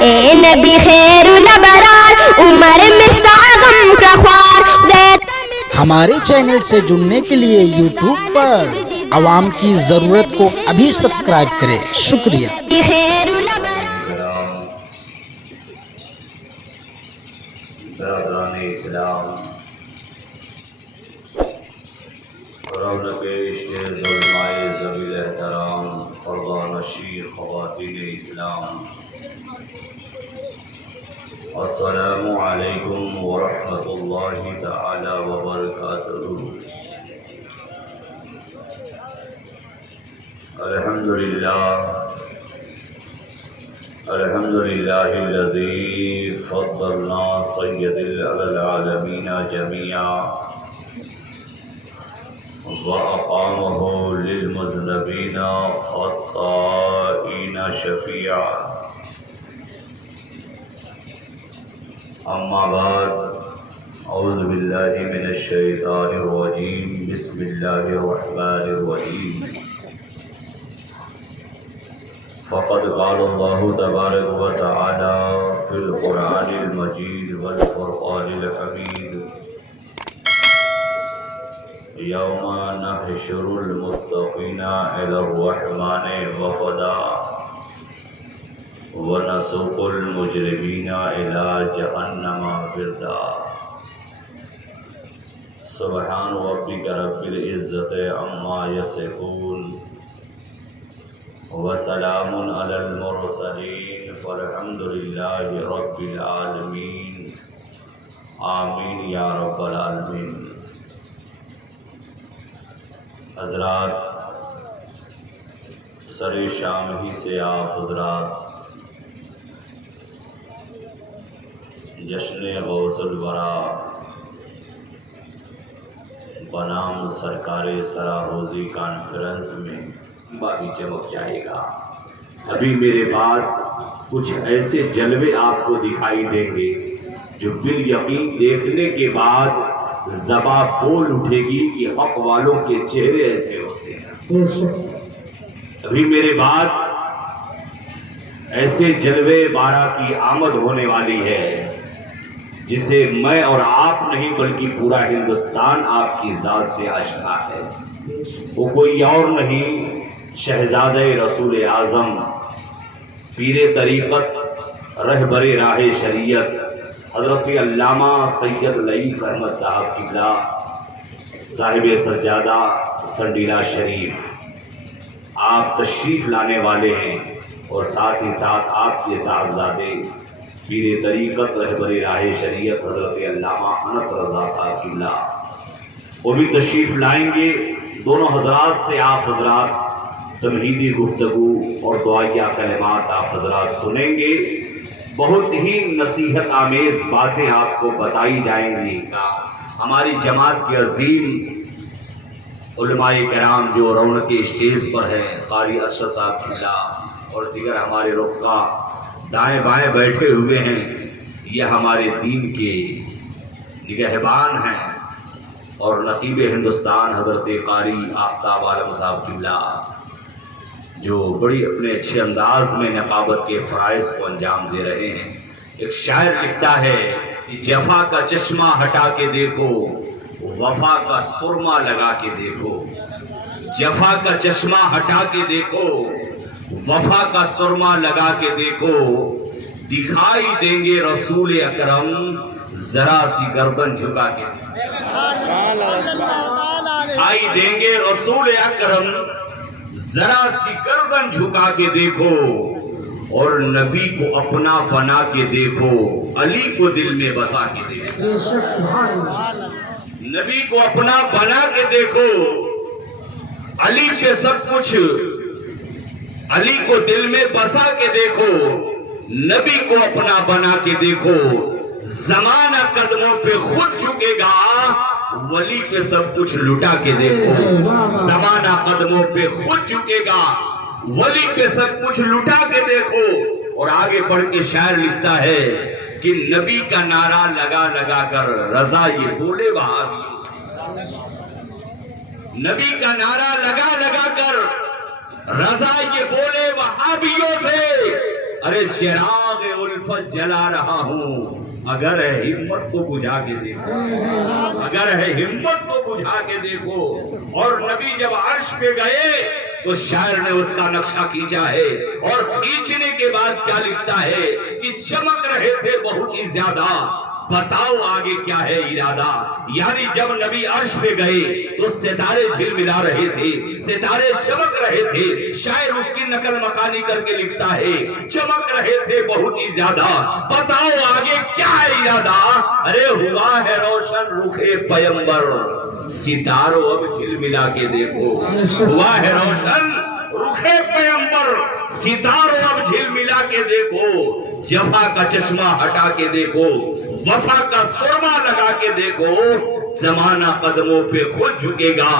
اے نبی خیر الابرار عمر مستعغم رخوار ہمارے چینل سے جڑنے کے لیے یوٹیوب پر عوام کی ضرورت کو ابھی سبسکرائب کریں. شکریہ. خیر الابرار برادران اسلام، رونق اسٹیج علماء ذوی الاحترام، فرزان نشیر خواتین اسلام، السلام علیکم ورحمۃ اللہ تعالی وبرکاتہ. الحمد للہ الذی فضلنا سید العالمین جميعا وأقامه للمذنبین خطائین شفیعا. اما بعد، اعوذ باللہ من الشیطان الرجیم، بسم اللہ الرحمن الرحیم. فقد قال اللہ تبارک و تعالی فی القرآن المجید والفرقان الحمید: یوم نحشر المتقین الی الرحمن وفدا ونسوق المجرمین الی جہنم وردا. سبحان ربک رب العزت عما یصفون وسلام علی المرسلین والحمد للہ رب العالمین. آمین یا رب العالمین. حضرات، سر شام ہی سے آپ حضرات جشن غوث الورا بنام سرکار سراحوزی کانفرنس میں باقی چمک جائے گا. ابھی میرے بعد کچھ ایسے جلوے آپ کو دکھائی دیں گے جو بالیقین دیکھنے کے بعد زباں بول اٹھے گی کہ حق والوں کے چہرے ایسے ہوتے ہیں. ابھی میرے بعد ایسے جلوے بارہ کی آمد ہونے والی ہے جسے میں اور آپ نہیں بلکہ پورا ہندوستان آپ کی ذات سے آشنا ہے. وہ کوئی اور نہیں، شہزادہ رسول اعظم، پیر طریقت، رہبر راہ شریعت، حضرت علامہ سید لعیق احمد صاحب قبلہ، صاحب سجادہ سنڈیلا شریف. آپ تشریف لانے والے ہیں اور ساتھ ہی ساتھ آپ کے صاحبزادے پیر طریقت، رہبر راہ شریعت، حضرت علامہ انس رضا صاحب قبلہ، وہ بھی تشریف لائیں گے. دونوں حضرات سے آپ حضرات تمہیدی گفتگو اور دعائیہ کلمات آپ حضرات سنیں گے. بہت ہی نصیحت آمیز باتیں آپ کو بتائی جائیں گی. ہماری جماعت کے عظیم علماء کرام جو رونق اسٹیج پر ہیں، قاری ارشد صاحب قبلہ اور دیگر ہمارے رفقا دائیں بائیں بیٹھے ہوئے ہیں، یہ ہمارے دین کے نگہبان ہیں. اور نقیب ہندوستان حضرت قاری آفتاب عالم صاحب قبلہ جو بڑی اپنے اچھے انداز میں نقابت کے فرائض کو انجام دے رہے ہیں. ایک شاعر لکھتا ہے کہ جفا کا چشمہ ہٹا کے دیکھو، وفا کا سرما لگا کے دیکھو. جفا کا چشمہ ہٹا کے دیکھو، وفا کا سرما لگا کے دیکھو، دکھائی دیں گے رسول اکرم ذرا سی گردن جھکا کے. دکھائی دیں گے رسول اکرم ذرا سی گردن جھکا کے دیکھو، اور نبی کو اپنا بنا کے دیکھو، علی کو دل میں بسا کے دیکھو. نبی کو اپنا بنا کے دیکھو، علی پہ سب کچھ، علی کو دل میں بسا کے دیکھو، نبی کو اپنا بنا کے دیکھو. زمانہ قدموں پہ خود جھکے گا، ولی پہ سب کچھ لٹا کے دیکھو. زمانہ قدموں پہ خود جھکے گا، ولی پہ سب کچھ لٹا کے دیکھو. اور آگے بڑھ کے شاعر لکھتا ہے کہ نبی کا نعرہ لگا لگا کر رضا یہ بولے وہابی. نبی کا نعرہ لگا لگا کر رضا یہ بولے وہابیوں سے. ارے چراغ الفت جلا رہا ہوں، اگر ہے ہمت تو بجھا کے دیکھو، اگر ہے ہمت تو بجھا کے دیکھو۔ اور نبی جب عرش پہ گئے تو شاعر نے اس کا نقشہ کھینچا ہے، اور کھینچنے کے بعد کیا لکھتا ہے کہ چمک رہے تھے بہت ہی زیادہ، بتاؤ آگے کیا ہے ارادہ۔ یعنی جب نبی عرش پہ گئے تو ستارے جھلملا رہے تھے، ستارے چمک رہے تھے۔ شاعر اس کی نقل مکانی کر کے لکھتا ہے چمک رہے تھے بہت ہی زیادہ، بتاؤ آگے کیا ہے ارادہ۔ ارے ہوا ہے روشن رخ پیمبر، ستاروں اب جھلملا کے دیکھو۔ ہوا ہے روشن رخ پیمبر، ستاروں اب جھلملا کے دیکھو۔ جفا کا چشمہ ہٹا کے دیکھو، وفا کا سرما لگا کے دیکھو۔ زمانہ قدموں پہ خود جھکے گا،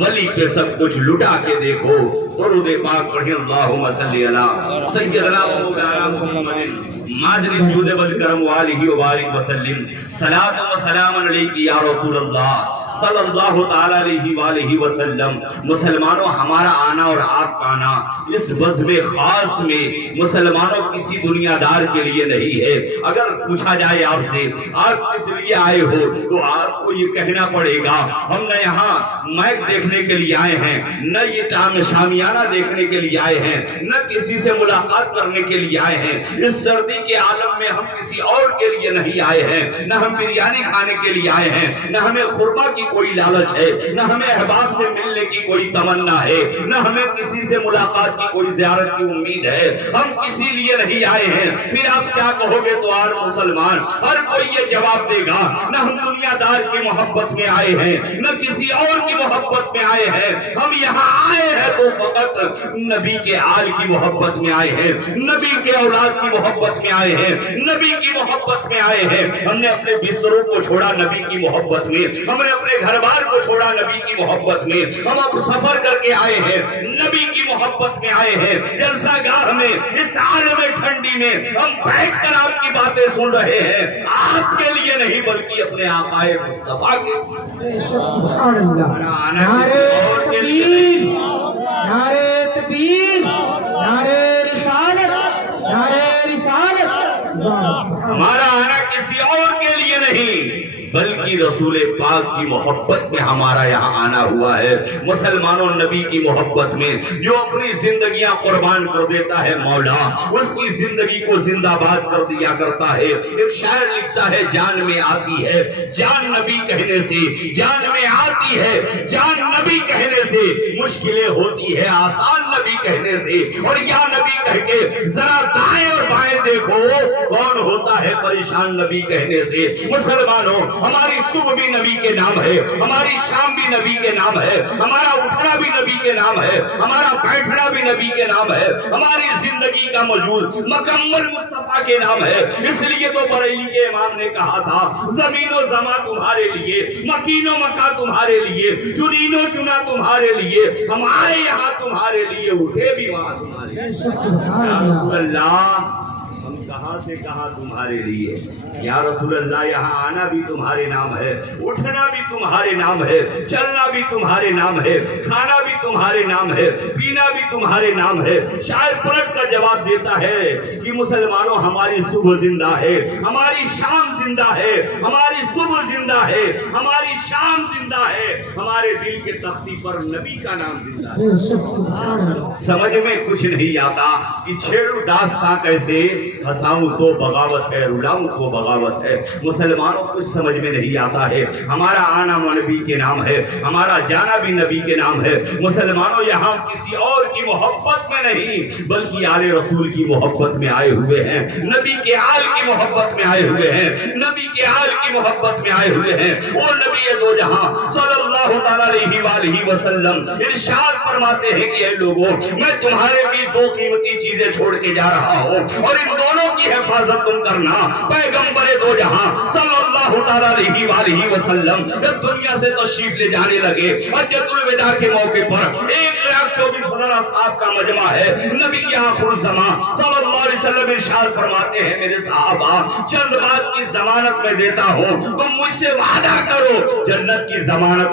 ولی پہ سب کچھ لٹا کے دیکھو۔ درود پاک پڑھیں اللہم صلی علی سیدنا و مولانا محمد مادر الجود والکرم والہ وبارک وسلم۔ صلاۃ و سلام علیک یا رسول اللہ صلی اللہ تعالی علیہ وآلہ وسلم۔ مسلمانوں، ہمارا آنا اور آپ کا آنا اس بزم خاص میں مسلمانوں کسی دنیا دار کے لیے نہیں ہے۔ اگر پوچھا جائے آپ سے آپ کس لیے آئے ہو تو آپ کو یہ کہنا پڑے گا ہم نہ یہاں مائک دیکھنے کے لیے آئے ہیں، نہ یہ شامیانہ دیکھنے کے لیے آئے ہیں، نہ کسی سے ملاقات کرنے کے لیے آئے ہیں۔ اس سردی کے عالم میں ہم کسی اور کے لیے نہیں آئے ہیں، نہ ہم بریانی کھانے کے لیے آئے ہیں، نہ ہمیں قربہ کی کوئی لالچ ہے، نہ ہمیں احباب سے ملنے کی کوئی تمنا ہے، نہ ہمیں کسی سے ملاقات کی کوئی زیارت کی امید ہے۔ ہم کسی لیے نہیں آئے ہیں۔ پھر آپ کیا کہو گے تو آر مسلمان؟ ہر کوئی یہ جواب دے گا نہ ہم دنیا دار کی محبت میں آئے ہیں، نہ کسی اور کی محبت میں آئے ہیں۔ ہم یہاں آئے ہیں تو فقط نبی کے آل کی محبت میں آئے ہیں، نبی کے اولاد کی محبت میں آئے ہیں، نبی کی محبت میں آئے ہیں۔ ہم نے اپنے بستروں کو چھوڑا نبی کی محبت میں، ہم نے اپنے گھر بار کو چھوڑا نبی کی محبت میں، ہم اب سفر کر کے آئے ہیں، نبی کی محبت میں آئے ہیں۔ جلسہ گاہ میں اس عالم ٹھنڈی میں ہم بیٹھ کر آپ کی باتیں سن رہے ہیں، آپ کے لیے نہیں بلکہ اپنے آقا مصطفیٰ کے۔ سبحان اللہ۔ نعرہ تکبیر، نعرہ تکبیر، نعرہ رسالت، نعرہ رسالت۔ ہمارا آنا کسی اور کے لیے نہیں بلکہ رسول پاک کی محبت میں ہمارا یہاں آنا ہوا ہے۔ مسلمانوں، نبی کی محبت میں جو اپنی زندگیاں قربان کر دیتا ہے مولا، اس کی زندگی کو زندہ باد کر دیا کرتا ہے۔ ایک شاعر لکھتا ہے جان میں آتی ہے جان نبی کہنے سے، جان میں آتی ہے جان نبی کہنے سے، مشکلیں ہوتی ہے آسان نبی کہنے سے۔ اور یا نبی کہہ کے ذرا دائیں اور بائیں دیکھو کون ہوتا ہے پریشان نبی کہنے سے۔ مسلمانوں، ہماری صبح بھی نبی کے نام ہے، ہماری شام بھی نبی کے نام ہے، ہمارا اٹھنا بھی نبی کے نام ہے، ہمارا بیٹھنا بھی نبی کے نام ہے، ہماری زندگی کا موجود مکمل مصطفیٰ کے نام ہے۔ اس لیے تو بریلی کے امام نے کہا تھا زمین و زمان تمہارے لیے، مکین و مکان تمہارے لیے، چنین و چنا تمہارے لیے، ہم آئے یہاں تمہارے لیے، اٹھے بھی وہاں تمہارے لیے۔ یا رسول اللہ، ہم کہاں سے کہاں تمہارے لیے۔ یا رسول اللہ، یہاں آنا بھی تمہارے نام ہے، اٹھنا بھی تمہارے نام ہے، چلنا بھی تمہارے نام ہے، کھانا بھی تمہارے نام ہے، پینا بھی تمہارے نام ہے۔ شاعر پلٹ کر جواب دیتا ہے کہ مسلمانوں، ہماری صبح زندہ ہے، ہماری شام زندہ ہے، ہماری صبح زندہ ہے، ہماری شام زندہ ہے، ہمارے دل کے تختی پر نبی کا نام زندہ ہے۔ سمجھ میں کچھ نہیں آتا کہ چھیڑوں داستاں کیسے، ہنساؤں تو بغاوت ہے، رلاؤں تو بغاوت ہے۔ مسلمانوں کچھ سمجھ میں نہیں آتا ہے۔ ہمارا آنا نبی کے نام ہے، ہمارا جانا بھی نبی کے نام ہے۔ مسلمانوں، یہاں کسی اور کی محبت میں نہیں بلکہ آل رسول کی محبت میں آئے ہوئے ہیں، نبی کے آل کی محبت میں آئے ہوئے ہیں، نبی کے آل کی محبت میں آئے ہوئے ہیں۔ وہ نبی دو جہاں صلی اللہ تعالی علیہ وآلہ وسلم ارشاد فرماتے ہیں کہ اے لوگوں، میں تمہارے بھی دو قیمتی چیزیں چھوڑ کے جا رہا ہوں اور ان دونوں کی حفاظت تم کرنا۔ پیغمبر دو جہاں صلی اللہ تعالی علیہ وآلہ وسلم جب دنیا سے تشریف لے جانے لگے، حجۃ الوداع کے موقع پر 1,24,000 اصحاب کا مجمع ہے۔ نبی آخر الزمان صلی اللہ علیہ وسلم ارشاد فرماتے ہیں میرے صحابہ، چند بات کی ضمانت میں دیتا ہوں، تم مجھ سے وعدہ کرو، جنت کی ضمانت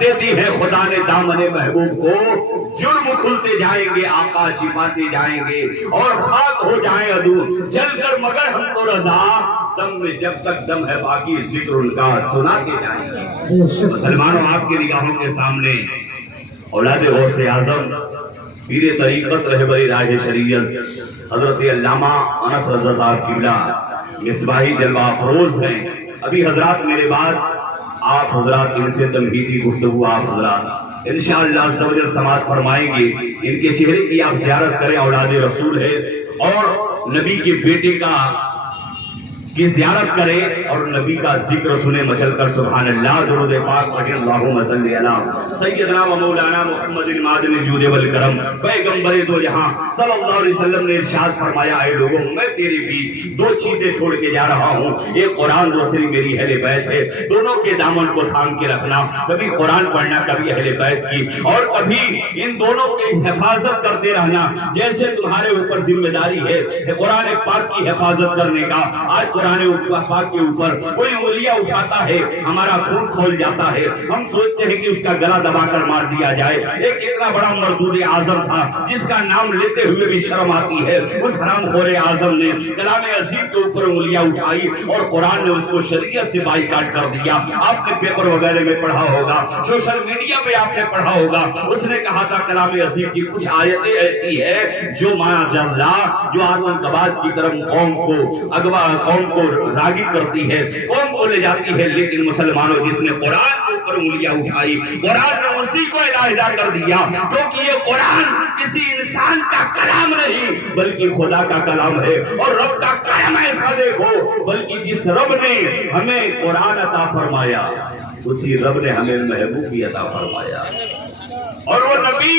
دیتی ہے خدا نے دامن محبوب کو، جرم کھلتے جائیں گے، آقا چھپاتے جائیں گے، اور خاک ہو جائیں عدو جل کر مگر ہم کو رضا، دم میں جب تک دم ہے باقی ذکر ان کا سناتے جائیں گے۔ مسلمانوں، آپ کی نگاہوں کے سامنے اولاد غوث اعظم پیر طریقت رہبر راہ شریعت حضرت علامہ انس رضا صاحب قبلہ مصباحی جلوہ افروز ہیں۔ ابھی حضرات میرے بعد آپ حضرات ان سے تمہیدی گفتگو آپ حضرات انشاءاللہ عز و جل سماعت فرمائیں گے۔ ان کے چہرے کی آپ زیارت کریں، اولاد رسول ہے، اور نبی کے بیٹے کی زیارت کریں اور نبی کا ذکر سنیں مچل کر سبحان اللہ، درود پاک پڑھیں، اللہم صلی علی سیدنا و مولانا محمد المعدن الجود والکرم۔ پیغمبر دو جہاں صلی اللہ علیہ وسلم نے ارشاد فرمایا، اے لوگوں میں تیرے بھی دو چیزیں چھوڑ کے جا رہا ہوں، ایک قرآن، دوسری میری اہل بیت ہے، دونوں کے دامن کو تھام کے رکھنا، کبھی قرآن پڑھنا، کبھی اہل بیت کی، اور کبھی ان دونوں کی حفاظت کرتے رہنا، جیسے تمہارے اوپر ذمہ داری ہے قرآن پاک کی حفاظت کرنے کا۔ آج قرآن پاک کے اوپر کوئی انگلیاں اٹھاتا ہے، ہمارا خون کھول جاتا ہے، ہم سوچتے ہیں کہ اس کا گلا دبا کر مار دیا جائے۔ ایک اتنا بڑا مردود اعظم تھا جس کا نام لیتے ہوئے بھی شرم آتی ہے، اس حرام خور اعظم نے کلام عظیم کے اوپر انگلیاں اٹھائی اور قرآن نے اس کو شریعت سے بائیکاٹ کر دیا۔ آپ نے پیپر وغیرہ میں پڑھا ہوگا، سوشل میڈیا پہ آپ نے پڑھا ہوگا، اس نے کہا تھا کلام عظیم کی کچھ آیتیں ایسی ہے جو معاذ اللہ جو آتنکواد کی طرف قوم کو راغب کرتی ہے، قوم کو لے جاتی ہے۔ لیکن مسلمانوں، جس نے قرآن کے اوپر انگلیاں اٹھائی، قرآن نے اسی کو علیحدہ کر دیا، کیونکہ یہ قرآن کسی انسان کا کلام نہیں بلکہ خدا کا کلام ہے، اور رب کا کرم ایسا دیکھو، بلکہ جس رب نے ہمیں قرآن عطا فرمایا اسی رب نے ہمیں محبوب بھی عطا فرمایا۔ اور وہ نبی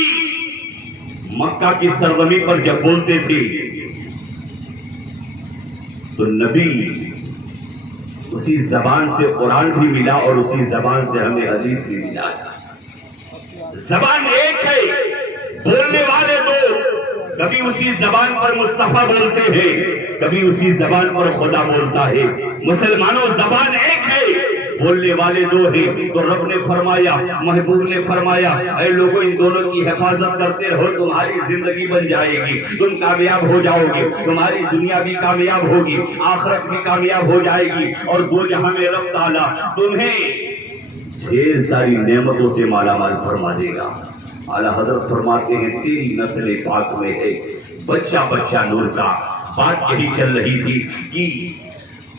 مکہ کی سرزمین پر جب بولتے تھے تو نبی اسی زبان سے قرآن بھی ملا اور اسی زبان سے ہمیں حدیث بھی ملا۔ زبان ایک ہے، بولنے والے دو، کبھی اسی زبان پر مصطفیٰ بولتے ہیں، کبھی اسی زبان پر خدا بولتا ہے۔ مسلمانوں، زبان ایک ہے، بولنے والے دو ہیں، تو رب نے فرمایا، محبوب نے فرمایا، اے لوگوں ان دونوں کی حفاظت کرتے رہو، تمہاری زندگی بن جائے گی، تم کامیاب ہو جاؤ گے، تمہاری دنیا بھی کامیاب ہوگی، آخرت بھی کامیاب ہو جائے گی، اور دو جہاں میں رب تعالیٰ تمہیں ڈھیر ساری نعمتوں سے مالا مال فرما دے گا۔ اعلیٰ حضرت فرماتے ہیں تیری نسل پاک میں ہے بچہ بچہ نور کا۔ بات یہی چل رہی تھی کہ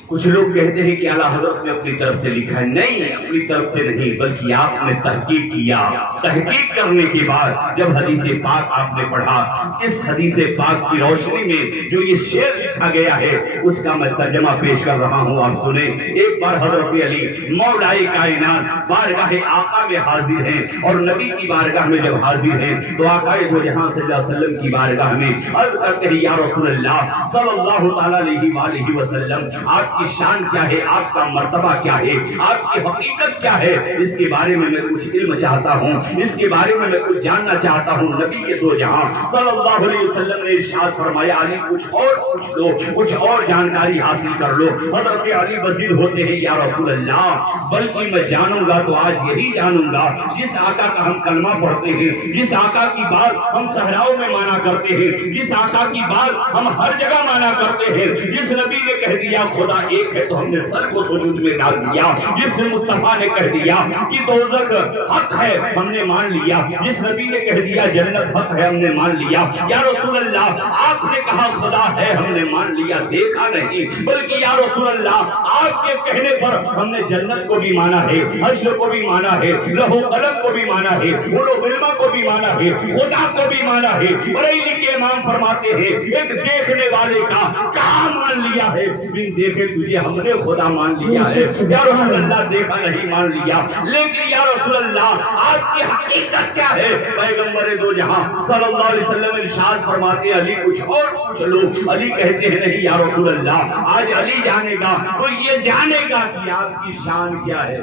کچھ لوگ کہتے ہیں کہ اعلیٰ حضرت نے اپنی طرف سے لکھا ہے، نہیں، اپنی طرف سے نہیں، بلکہ آپ نے تحقیق کیا۔ تحقیق کرنے کے بعد جب حدیث پاک آپ نے پڑھا، اس حدیث پاک کی روشنی میں جو یہ شعر لکھا گیا ہے اس کا میں ترجمہ پیش کر رہا ہوں، آپ سنیں۔ ایک بار حضرت علی مولائے کائنات بارگاہ آقا میں حاضر ہیں، اور نبی کی بارگاہ میں جب حاضر ہیں تو آقا دو جہاں صلی اللہ علیہ وسلم کی بارگاہ میں عرض کرتے ہیں، یا رسول اللہ صلی اللہ تعالیٰ علیہ وآلہ وسلم، آپ کی شان کیا ہے، آپ کا مرتبہ کیا ہے، آپ کی حقیقت کیا ہے، اس کے بارے میں کچھ علم چاہتا ہوں، اس کے بارے میں کچھ جاننا چاہتا ہوں۔ نبی کے دو جہاں صلی اللہ علیہ وسلم نے ارشاد فرمایا، علی کچھ اور پوچھ لو، کچھ اور جانکاری حاصل کر لو۔ حضرت علی وزیر ہوتے ہیں، یا رسول اللہ بلکہ میں جانوں گا تو آج یہی جانوں گا جس آقا کا ہم کلمہ پڑھتے ہیں، جس آقا کی بات ہم صحراؤں میں مانا کرتے ہیں، جس آقا کی بات ہم ہر جگہ مانا کرتے ہیں، جس نبی نے کہہ دیا خدا ایک ہے تو ہم نے سر کو سجود میں ڈال دیا، جس مصطفیٰ نے کہہ دیا کہ دوزخ حق ہے ہم نے مان لیا، جس نبی نے کہہ دیا جنت حق ہے ہم نے مان لیا۔ یا رسول اللہ آپ نے کہا خدا ہے ہم نے مان لیا، دیکھا نہیں، بلکہ یا رسول اللہ آپ کے کہنے پر ہم نے جنت کو بھی مانا ہے، حشر کو بھی مانا ہے، لوح قلم کو بھی مانا ہے، علوم علما کو بھی مانا ہے، خدا کو بھی مانا ہے۔ بریلی کے امام فرماتے ہیں ایک دیکھنے والے کا کام مان لیا ہے، بن دیکھے تجھے ہم نے خدا مان لیا ہے۔ یا رسول اللہ دیکھا نہیں مان لیا، لیکن یا رسول اللہ آپ کی حقیقت کیا ہے؟ پیغمبر دو جہاں صلی اللہ علیہ وسلم ارشاد فرماتے علی کچھ اور پوچھ لو۔ علی کہتے ہیں نہیں یا رسول اللہ آج علی جانے گا تو یہ جانے گا کہ آپ کی شان کیا ہے۔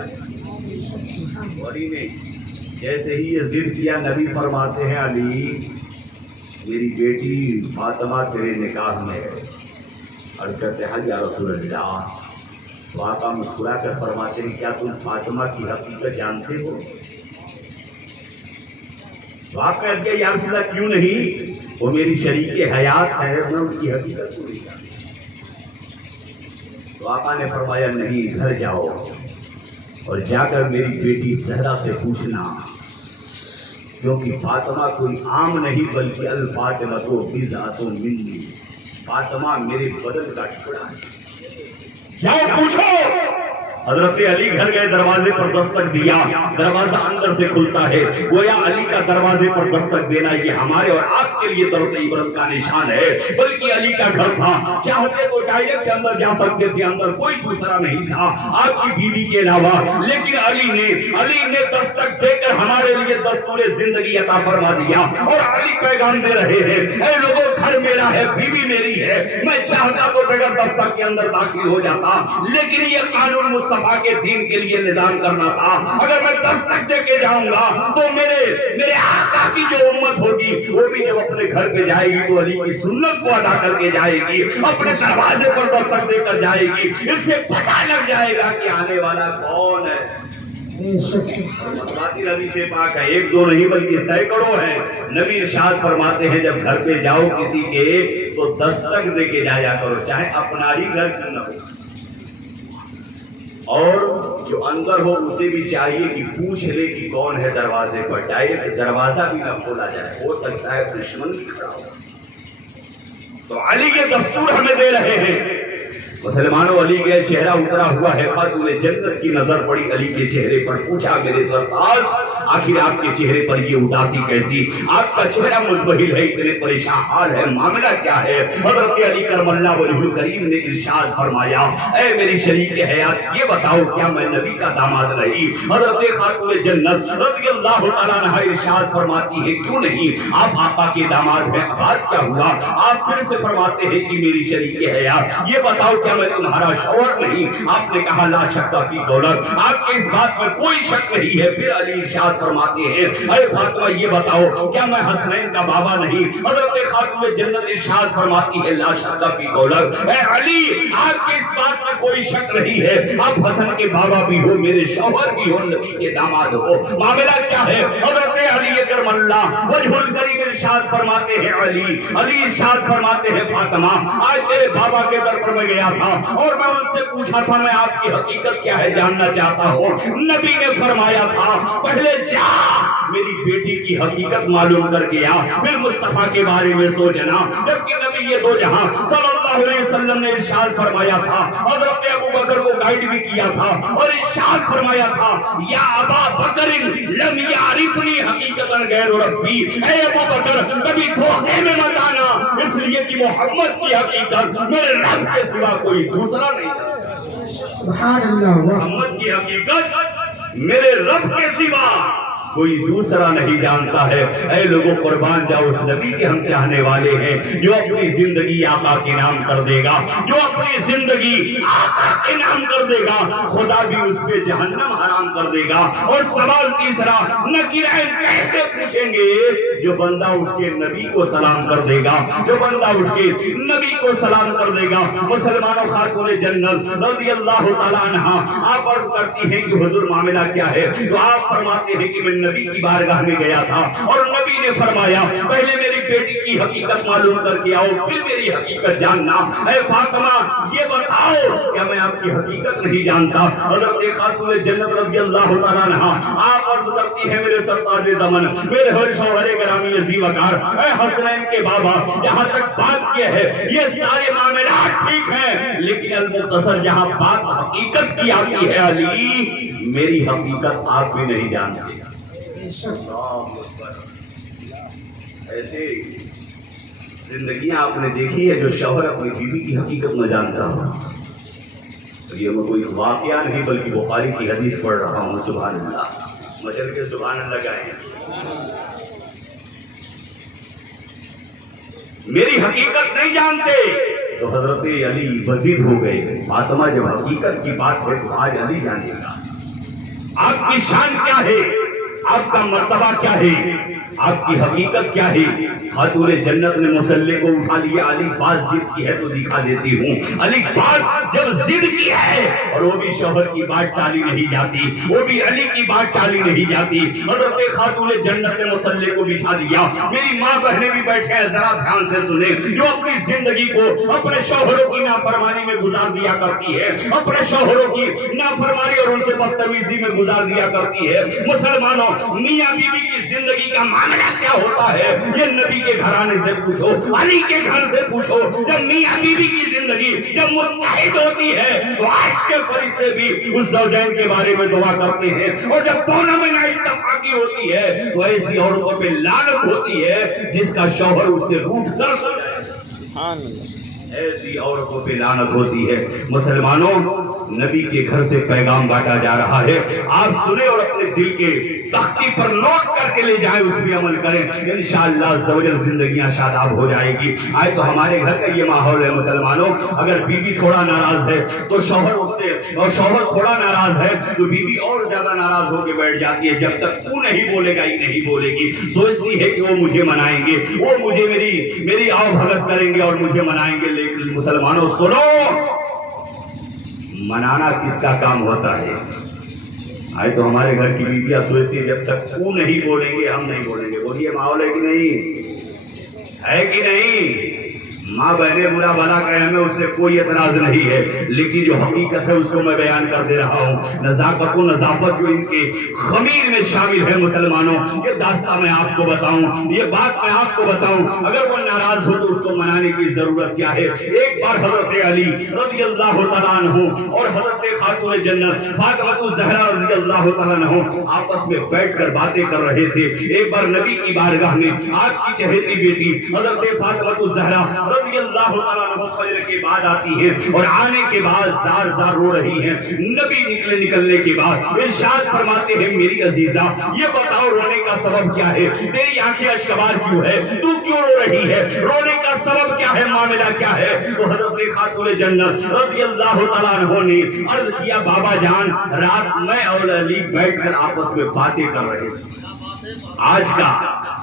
علی نے جیسے ہی یہ ضد کیا، نبی فرماتے ہیں علی میری بیٹی فاطمہ تیرے نکاح میں ہے۔ عرض کرتے ہیں یا رسول اللہ، تو آقا مسکرا کر فرماتے ہیں کیا تم فاطمہ کی حقیقت جانتے ہو؟ تو آپ کہہ دیا یا رسول اللہ کیوں نہیں؟ وہ میری شریک حیات ہے، میں ان کی حقیقت کو نہیں جانتا۔ تو آقا نے فرمایا نہیں، گھر جاؤ اور جا کر میری بیٹی زہرا سے پوچھنا، کیونکہ فاطمہ کوئی عام نہیں بلکہ الفاطمہ تو بضعۃ منی، فاطمہ میرے بدن کا ٹکڑا ہے، جاؤ پوچھو۔ حضرت علی گھر گئے، دروازے پر دستک دیا، دروازہ اندر سے کھلتا ہے، گویا علی کا دروازے پر دستک دینا یہ ہمارے اور آپ کے لیے درس عبرت کا نشان ہے، بلکہ علی کا گھر تھا، چاہتے تو ڈائریکٹ اندر جا سکتے تھے، اندر کوئی دوسرا نہیں تھا آپ کی بیوی کے علاوہ، لیکن علی نے دستک دے کر ہمارے لیے دستور زندگی عطا فرما دیا، اور علی پیغام دے رہے ہیں، اے لوگوں گھر میرا ہے، بیوی میری ہے، میں چاہتا تو بغیر دستک کے اندر داخل ہو جاتا، لیکن یہ قانون مصطفیٰ کے دین کے لیے نظام کرنا تھا، اگر میں دستک دے کے جاؤں گا تو میرے آقا کی جو امت ہوگی وہ بھی جب اپنے گھر پہ جائے گی تو علی کی سنت کو ادا کر کے جائے گی، اپنے دروازے پر دستک دے کر جائے گی، اس سے پتہ لگ جائے گا کہ آنے والا کون ہے۔ نبی سے پاک ہے، ایک دو نہیں بلکہ سینکڑوں ہیں۔ نبی ارشاد فرماتے ہیں جب گھر پہ جاؤ کسی کے تو دستک دے کے جایا کرو، چاہے اپنا ہی گھر کیوں نہ ہو، اور جو اندر ہو اسے بھی چاہیے کہ پوچھ لے کہ کون ہے دروازے پر، ڈائریکٹ دروازہ بھی نہ کھولا جائے، ہو سکتا ہے دشمن بھی کھڑا ہو۔ تو علی کے دستور ہمیں دے رہے ہیں۔ مسلمانوں علی کے چہرہ اترا ہوا ہے، خاتون جنت کی نظر پڑی علی کے چہرے پر، پوچھا میرے سرتاج آخر آپ کے چہرے پر یہ اداسی کیسی، آپ کا چہرہ مزبہل ہے، اتنے پریشان حال ہے، معاملہ کیا ہے؟ حضرت علی کرم اللہ وجہ الکریم نے ارشاد فرمایا، اے میری شریک حیات یہ بتاؤ کیا میں نبی کا داماد نہیں؟ حضرت خاتون جنت رضی اللہ تعالیٰ عنہا ارشاد فرماتی ہے کیوں نہیں، آپ آقا کے داماد ہیں، بات کیا ہوا؟ آپ پھر سے فرماتے ہیں کہ میری شریک حیات یہ بتاؤ کیا میں تمہارا شوہر نہیں؟ آپ نے کہا لا شک فی دولت، آپ کے اس بات میں کوئی شک نہیں ہے۔ پھر علی ارشاد فرماتے ہیں اے فاطمہ یہ بتاؤ کیا میں حسنین کا بابا نہیں؟ حضرت خاتون جنت ارشاد فرماتی ہے لا شک فی دولت، اے علی آپ کے اس بات میں کوئی شک نہیں ہے، آپ حسن کے بابا بھی ہو، میرے شوہر بھی ہو، نبی کے داماد ہو، معاملہ کیا ہے؟ حضرت علی کرم اللہ وجہ الکریم ارشاد فرماتے ہیں علی ارشاد فرماتے ہیں فاطمہ آج تیرے بابا کے در پر میں گیا تھا اور میں ان سے پوچھا تھا میں آپ کی حقیقت کیا ہے جاننا چاہتا ہوں، نبی نے فرمایا تھا پہلے جا میری بیٹی کی حقیقت معلوم کر کے آ، پھر مصطفیٰ کے بارے میں سوچنا، جبکہ نبی یہ دو جہاں صلی اللہ علیہ وسلم نے ارشاد فرمایا تھا، حضرت ابو بکر کو گائیڈ بھی کیا تھا اور ارشاد فرمایا تھا یا ابا بکر لم یعرفنی حقیقتا غیر ربی، اے ابو بکر کبھی دھوکے میں مت آنا، اس لیے کہ محمد کی حقیقت میرے رب کے سوا کوئی دوسرا نہیں، سبحان اللہ، محمد کی حقیقت میرے رب کے سوا کوئی دوسرا نہیں جانتا ہے۔ اے لوگوں قربان جاؤ اس نبی کے ہم چاہنے والے ہیں جو اپنی زندگی آقا کے نام کر دے گا، جو اپنی زندگی آقا کے نام کر دے گا خدا بھی اس پہ جہنم حرام کر دے گا۔ اور سوال تیسرا نکیرین کیسے پوچھیں گے؟ جو بندہ اٹھ کے نبی کو سلام کر دے گا، جو بندہ اٹھ کے نبی کو سلام کر دے گا۔ مسلمانوں خاتون جنت رضی اللہ تعالیٰ عنہا آپ عرض کرتی ہیں کہ حضور معاملہ کیا ہے؟ تو آپ فرماتے ہیں کہ میں نبی کی بارگاہ میں گیا تھا اور نبی نے فرمایا پہلے میری بیٹی کی حقیقت معلوم کر کے آؤ پھر میری حقیقت جاننا۔ اے فاطمہ یہ بتاؤ کیا میں آپ کی حقیقت نہیں جانتا؟ حضرت خاتون جنت رضی اللہ تعالیٰ عنہا آپ عرض کرتی ہیں میرے سرتاج زمن، میرے ہر شوہر گرامی عزیز وقار، اے حسنین کے بابا جہاں تک بات یہ ہے یہ سارے معاملات ٹھیک ہیں، لیکن المختصر جہاں بات حقیقت کی آتی ہے علی میری حقیقت آپ بھی نہیں جانتے۔ ایسے زندگیاں آپ نے دیکھی ہے جو شوہر اپنی بیوی کی حقیقت نہ جانتا ہو، یہ میں کوئی واقعہ نہیں بلکہ بخاری کی حدیث پڑھ رہا ہوں، سبحان اللہ، مچل کے سبحان اللہ گائیں۔ میری حقیقت نہیں جانتے تو حضرت علی وزیر ہو گئے، فاطمہ جب حقیقت کی بات ہے تو آج علی جانے گا آپ کی شان کیا ہے، آپ کا مرتبہ کیا ہے۔ آپ کی حقیقت کیا ہے؟ خاتون جنت نے مسلح کو اٹھا لیا، علی بات ضد کی ہے تو دکھا دیتی ہوں۔ علی بات جب ضد کی ہے اور وہ بھی شوہر کی بات ٹالی نہیں جاتی، وہ بھی علی کی بات ٹالی نہیں جاتی۔ حضرت خاتون جنت نے مسلح کو بچھا دیا۔ میری ماں بہنیں بھی بیٹھے ہیں، ذرا دھیان سے سنیں، جو اپنی زندگی کو اپنے شوہروں کی نافرمانی میں گزار دیا کرتی ہے، اپنے شوہروں کی نافرمانی اور ان سے بدتمیزی میں گزار دیا کرتی ہے۔ مسلمانوں، میاں بیوی کی زندگی کا معاملہ کیا ہوتا ہے یہ نبی کے گھرانے سے پوچھو، علی کے گھر سے پوچھو۔ جب میاں بیوی کی زندگی جب متحد ہوتی ہے تو عرش کے فرشتے بھی اس زوجین کے بارے میں دعا کرتے ہیں، اور جب دونوں میں نہ اتفاقی ہوتی ہے تو ایسی عورتوں پہ لعنت ہوتی ہے جس کا شوہر اس سے روٹھ کر سو جائے، ایسی عورتوں پہ لعنت ہوتی ہے۔ مسلمانوں، نبی کے گھر سے پیغام بانٹا جا رہا ہے، آپ سنیں اور اپنے دل کے تختی پر نوٹ کر کے لے جائیں، اس پہ عمل کریں، انشاءاللہ عزوجل زندگیاں شاداب ہو جائے گی۔ آج تو ہمارے گھر کا یہ ماحول ہے مسلمانوں، اگر بیوی تھوڑا ناراض ہے تو شوہر اس سے، اور شوہر تھوڑا ناراض ہے تو بیوی اور زیادہ ناراض ہو کے بیٹھ جاتی ہے، جب تک تو نہیں بولے گا ہی نہیں بولے گی، سوچتی ہے کہ وہ مجھے منائیں گے، وہ مجھے میری آؤ بھگت کریں گے اور مجھے منائیں گے۔ لیکن مسلمانوں سنو، منانا کس کا کام ہوتا ہے؟ آج تو ہمارے گھر کی بیویاں سوچتی ہیں جب تک تو نہیں بولیں گے ہم نہیں بولیں گے۔ بولیے ماحول ہے کہ نہیں؟ ہے کہ نہیں؟ ماں بہنیں برا بھلا کہیں ہمیں اس سے کوئی اعتراض نہیں ہے، لیکن جو حقیقت ہے اس کو میں بیان کر دے رہا ہوں۔ نزاکت و نظافت جو ان کے خمیر میں شامل ہے مسلمانوں، یہ داستان میں آپ کو بتاؤں، یہ بات میں آپ کو بتاؤں، اگر وہ ناراض ہو تو اس کو منانے کی ضرورت کیا ہے؟ ایک بار حضرت علی رضی اللہ تعالیٰ عنہ اور حضرت خاتون جنت فاطمہ الزہرا رضی اللہ تعالیٰ عنہ آپس میں بیٹھ کر باتیں کر رہے تھے۔ ایک بار نبی کی بارگاہ میں آپ کی چہیتی بیٹی حضرت فاطمہ الزہرا رضی اللہ تعالیٰ عنہ فجر کے بعد آتی ہے اور آنے کے بعد زار زار رو رہی ہیں۔ نبی نکلنے کے بعد ارشاد فرماتے ہیں، میری عزیزہ یہ بتاؤ رونے کا سبب کیا ہے؟ تیری آنکھیں اشکبار کیوں ہے؟ تو کیوں رو رہی ہے؟ رونے کا سبب کیا ہے؟ معاملہ کیا ہے؟ تو حضرت خاتون جنت رضی اللہ تعالیٰ عنہ نے عرض کیا، بابا جان رات میں اور علی بیٹھ کر آپس میں باتیں کر رہے تھے۔ آج کا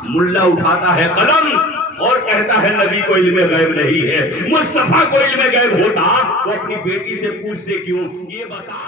ملا اٹھاتا ہے قلم اور کہتا ہے نبی کو علم غیب نہیں ہے۔ مصطفیٰ کو علم غیب ہوتا وہ اپنی بیٹی سے پوچھتے کیوں؟ یہ بتا